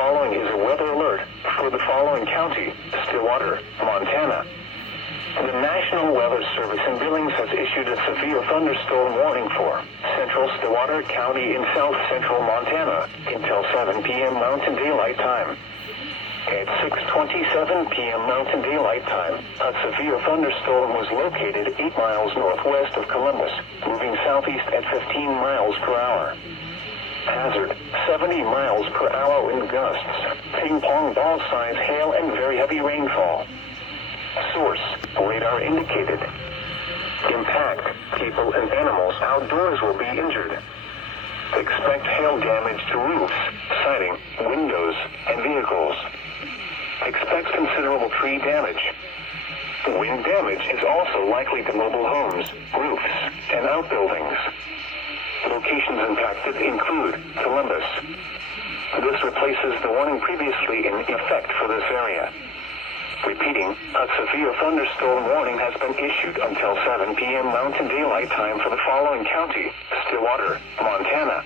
following is a weather alert for the following county: Stillwater, Montana. The National Weather Service in Billings has issued a severe thunderstorm warning for central Stillwater County in south central Montana until 7 p.m. Mountain Daylight Time. At 6:27 p.m. Mountain Daylight Time, a severe thunderstorm was located 8 miles northwest of Columbus, moving southeast at 15 miles per hour. Hazard: 70 miles per hour wind gusts, ping-pong ball size hail and very heavy rainfall. Source: radar indicated. Impact: people and animals outdoors will be injured. Expect hail damage to roofs, siding, windows, and vehicles. Expect considerable tree damage. Wind damage is also likely to mobile homes, roofs, and outbuildings. Locations impacted include Columbus. This replaces the warning previously in effect for this area. Repeating, a severe thunderstorm warning has been issued until 7 p.m. Mountain Daylight Time for the following county: Stillwater, Montana.